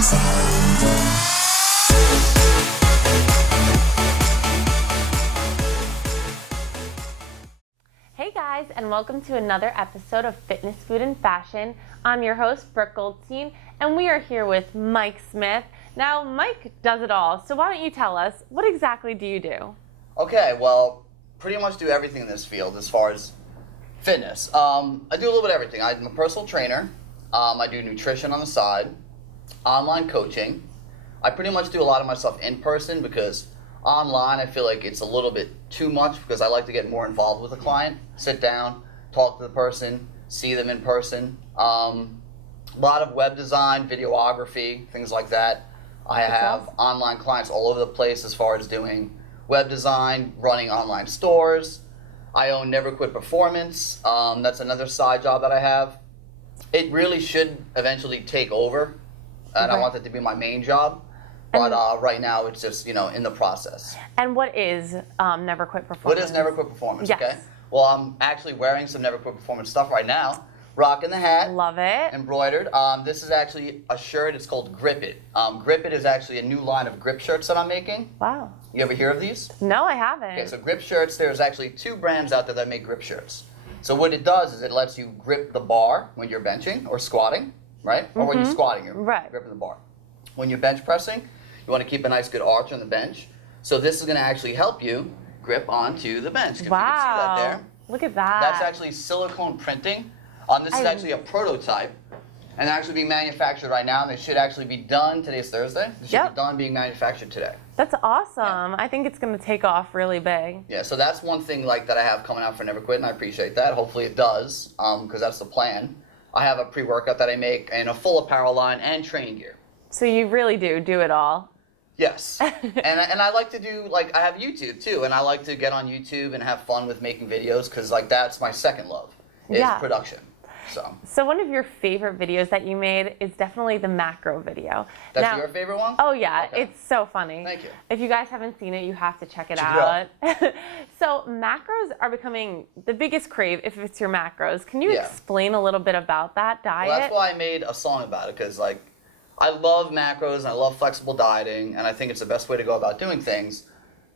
Hey guys, and welcome to another episode of Fitness, Food, and Fashion. I'm your host, Brooke Goldstein, and we are here with Mike Smith. Now, Mike does it all, so why don't you tell us, what exactly do you do? Okay, well, pretty much do everything in this field as far as fitness. I do a little bit of everything. I'm a personal trainer. I do nutrition on the side, online coaching. I pretty much do a lot of my stuff in person because online I feel like it's a little bit too much because I like to get more involved with the client, sit down, talk to the person, see them in person. A lot of web design, videography, things like that. I have online clients all over the place as far as doing web design, running online stores. I own Never Quit Performance. That's another side job that I have. It really should eventually take over, and I want it to be my main job. But right now it's just, in the process. And what is Never Quit Performance? What is Never Quit Performance? Yes. Okay. Well, I'm actually wearing some Never Quit Performance stuff right now. Rocking the hat. Love it. Embroidered. This is actually a shirt. It's called Grip It. Grip It is actually a new line of grip shirts that I'm making. Wow. You ever hear of these? No, I haven't. Okay, so grip shirts, there's actually 2 brands out there that make grip shirts. So what it does is it lets you grip the bar when you're benching or squatting, right? Or when you're squatting, you're gripping the bar. When you're bench pressing, you want to keep a nice good arch on the bench. So this is going to actually help you grip onto the bench. If you can see that there. Look at that. That's actually silicone printing. This is actually a prototype, and they're actually being manufactured right now, and they should actually be done. Today's Thursday. They should be done being manufactured today. That's awesome. Yeah. I think it's going to take off really big. Yeah, so that's one thing that I have coming out for Never Quit, and I appreciate that. Hopefully it does, because that's the plan. I have a pre-workout that I make, and a full apparel line, and training gear. So you really do it all. Yes, and I like to do, I have YouTube too, and I like to get on YouTube and have fun with making videos, because that's my second love, is production. So one of your favorite videos that you made is definitely the macro video. That's your favorite one? Oh yeah, it's so funny. Thank you. If you guys haven't seen it, you have to check it out. So macros are becoming the biggest crave if it's your macros. Can you explain a little bit about that diet? Well, that's why I made a song about it, because I love macros and I love flexible dieting, and I think it's the best way to go about doing things.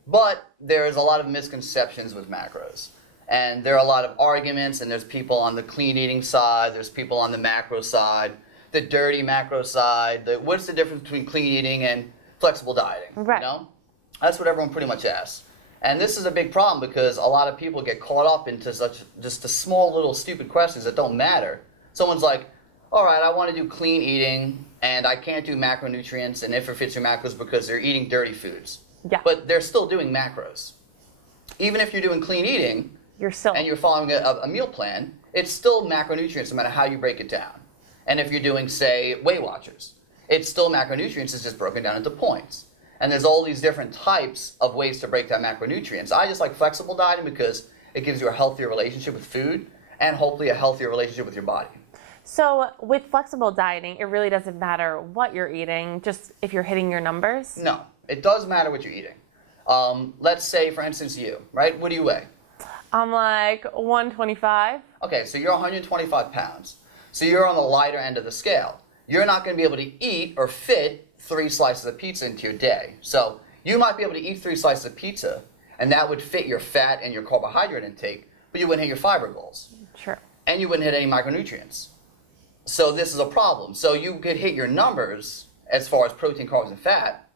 But there's a lot of misconceptions with macros. And there are a lot of arguments, and there's people on the clean eating side, there's people on the macro side, the dirty macro side. What's the difference between clean eating and flexible dieting? Right. That's what everyone pretty much asks. And this is a big problem because a lot of people get caught up into just the small little stupid questions that don't matter. Someone's like, all right, I want to do clean eating, and I can't do macronutrients, and if it fits your macros because they're eating dirty foods. Yeah. But they're still doing macros. Even if you're doing clean eating, and you're following a meal plan, it's still macronutrients no matter how you break it down. And if you're doing, say, Weight Watchers, it's still macronutrients, it's just broken down into points. And there's all these different types of ways to break down macronutrients. I just like flexible dieting because it gives you a healthier relationship with food and hopefully a healthier relationship with your body. So with flexible dieting, it really doesn't matter what you're eating, just if you're hitting your numbers? No, it does matter what you're eating. Let's say, for instance, you, right? What do you weigh? I'm like 125. Okay, so you're 125 pounds. So you're on the lighter end of the scale. You're not going to be able to eat or fit 3 slices of pizza into your day. So you might be able to eat 3 slices of pizza, and that would fit your fat and your carbohydrate intake, but you wouldn't hit your fiber goals. Sure. And you wouldn't hit any micronutrients. So this is a problem. So you could hit your numbers as far as protein, carbs, and fat,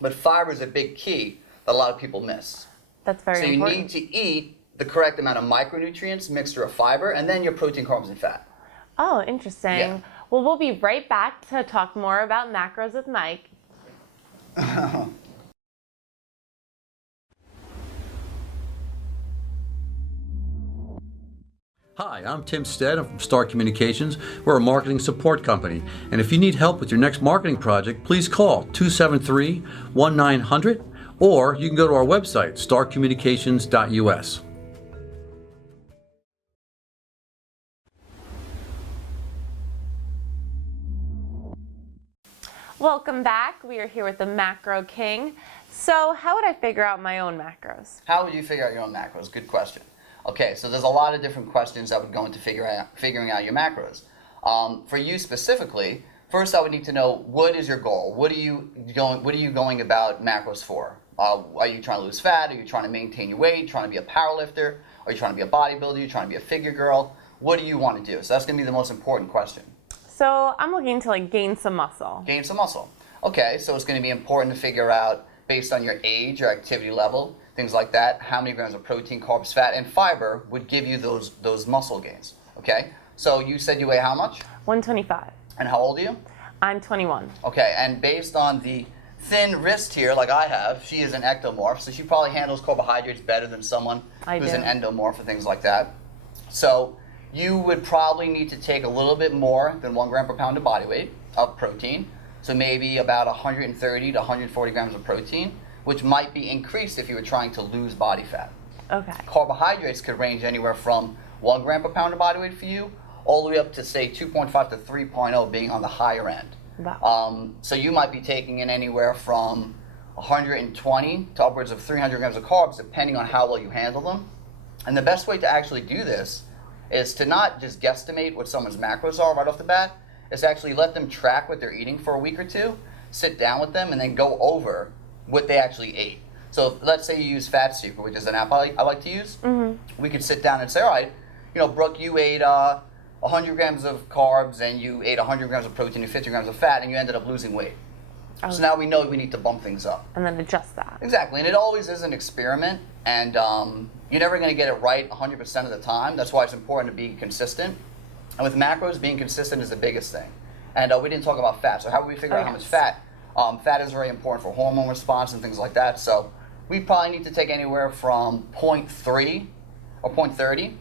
but fiber is a big key that a lot of people miss. That's very important. So you need to eat the correct amount of micronutrients, mixture of fiber, and then your protein, carbs, and fat. Oh, interesting. Yeah. Well, we'll be right back to talk more about macros with Mike. Hi, I'm Tim Stead. I'm from Star Communications. We're a marketing support company. And if you need help with your next marketing project, please call 273-1900, or you can go to our website, starcommunications.us. Welcome back. We are here with the Macro King. So how would I figure out my own macros? How would you figure out your own macros? Good question. Okay, so there's a lot of different questions that would go into figuring out your macros. For you specifically, first I would need to know, what is your goal? What are you going about macros for? Are you trying to lose fat? Are you trying to maintain your weight? Trying to be a powerlifter? Are you trying to be a bodybuilder? Are you trying to be a figure girl? What do you want to do? So that's going to be the most important question. So I'm looking to like gain some muscle. Gain some muscle. Okay, so it's going to be important to figure out, based on your age, your activity level, things like that, how many grams of protein, carbs, fat, and fiber would give you those muscle gains. Okay, so you said you weigh how much? 125. And how old are you? I'm 21. Okay, and based on the thin wrist here, like I have, she is an ectomorph, so she probably handles carbohydrates better than someone who's an endomorph and things like that. So you would probably need to take a little bit more than 1 gram per pound of body weight of protein. So maybe about 130 to 140 grams of protein, which might be increased if you were trying to lose body fat. Okay. Carbohydrates could range anywhere from 1 gram per pound of body weight for you, all the way up to say 2.5 to 3.0 being on the higher end. Wow. So you might be taking in anywhere from 120 to upwards of 300 grams of carbs, depending on how well you handle them. And the best way to actually do this is to not just guesstimate what someone's macros are right off the bat, is to actually let them track what they're eating for a week or two, sit down with them, and then go over what they actually ate. So let's say you use Fat Secret, which is an app I like to use. We could sit down and say, all right, Brooke, you ate 100 grams of carbs and you ate 100 grams of protein and 50 grams of fat, and you ended up losing weight. Okay. So now we know we need to bump things up. And then adjust that. Exactly, and it always is an experiment, and you're never going to get it right 100% of the time. That's why it's important to be consistent. And with macros, being consistent is the biggest thing. And we didn't talk about fat, so how would we figure out how much fat? Fat is very important for hormone response and things like that, so we probably need to take anywhere from 0.3 or 0.30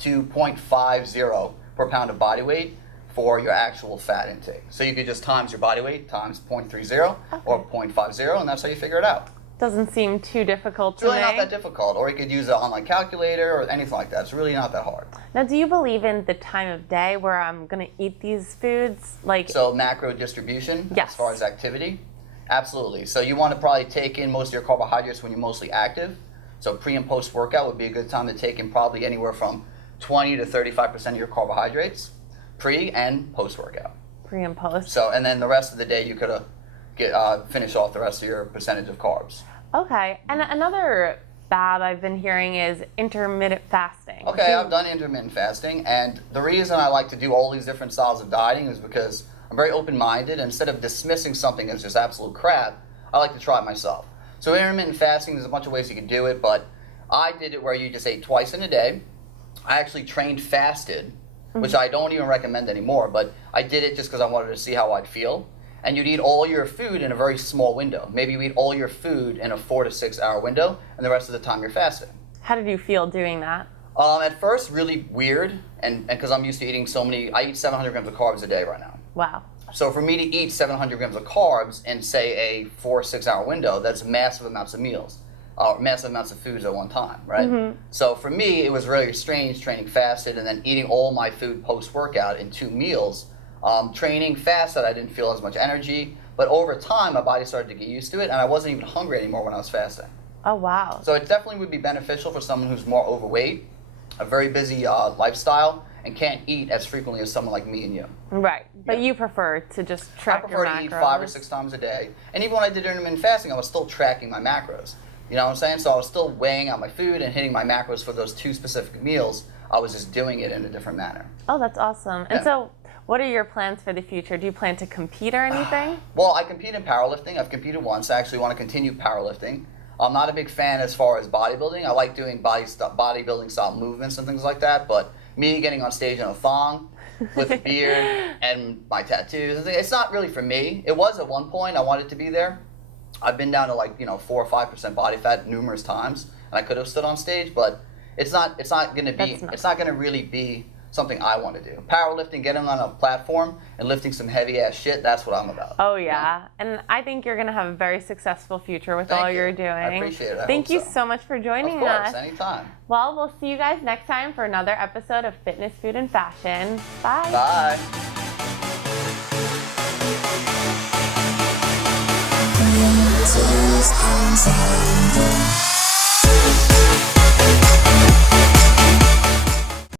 to 0.50 per pound of body weight for your actual fat intake. So you could just times your body weight times 0.30 or 0.50, and that's how you figure it out. Doesn't seem too difficult to It's really me. not that difficult, or you could use an online calculator or anything like that. It's really not that hard. Now, do you believe in the time of day where I'm going to eat these foods? So macro distribution, yes, as far as activity? Absolutely. So you want to probably take in most of your carbohydrates when you're mostly active. So pre and post workout would be a good time to take in probably anywhere from 20 to 35% of your carbohydrates, pre and post workout. Pre and post. So, and then the rest of the day you could finish off the rest of your percentage of carbs. Okay, and another fad I've been hearing is intermittent fasting. Okay, I've done intermittent fasting, and the reason I like to do all these different styles of dieting is because I'm very open-minded. Instead of dismissing something as just absolute crap, I like to try it myself. So intermittent fasting, there's a bunch of ways you can do it, but I did it where you just ate twice in a day. I actually trained fasted, which I don't even recommend anymore, but I did it just because I wanted to see how I'd feel. And you'd eat all your food in a very small window. Maybe you eat all your food in a 4 to 6 hour window, and the rest of the time you're fasting. How did you feel doing that? At first, really weird, and because I'm used to eating I eat 700 grams of carbs a day right now. Wow. So for me to eat 700 grams of carbs in, say, a 4 or 6 hour window, that's massive amounts of meals, massive amounts of foods at one time, right? So for me, it was really strange training fasted and then eating all my food post-workout in 2 meals. Training fasted, I didn't feel as much energy, but over time, my body started to get used to it, and I wasn't even hungry anymore when I was fasting. Oh, wow. So it definitely would be beneficial for someone who's more overweight, a very busy lifestyle, and can't eat as frequently as someone like me and you. Right, but you prefer to just track your macros. I prefer to eat 5 or 6 times a day, and even when I did intermittent fasting, I was still tracking my macros. You know what I'm saying? So I was still weighing out my food and hitting my macros for those 2 specific meals. I was just doing it in a different manner. Oh, that's awesome. And so, what are your plans for the future? Do you plan to compete or anything? Well, I compete in powerlifting. I've competed once. I actually want to continue powerlifting. I'm not a big fan as far as bodybuilding. I like doing bodybuilding style movements and things like that, but me getting on stage in a thong with a beard and my tattoos, it's not really for me. It was at one point. I wanted to be there. I've been down to 4 or 5% body fat numerous times, and I could have stood on stage, but it's not going to really be something I want to do. Powerlifting, getting on a platform and lifting some heavy ass shit, that's what I'm about. Oh yeah, and I think you're going to have a very successful future with all you're doing. I appreciate it. Thank you so much for joining us. Of course, anytime. Well, we'll see you guys next time for another episode of Fitness, Food, and Fashion. Bye. Bye.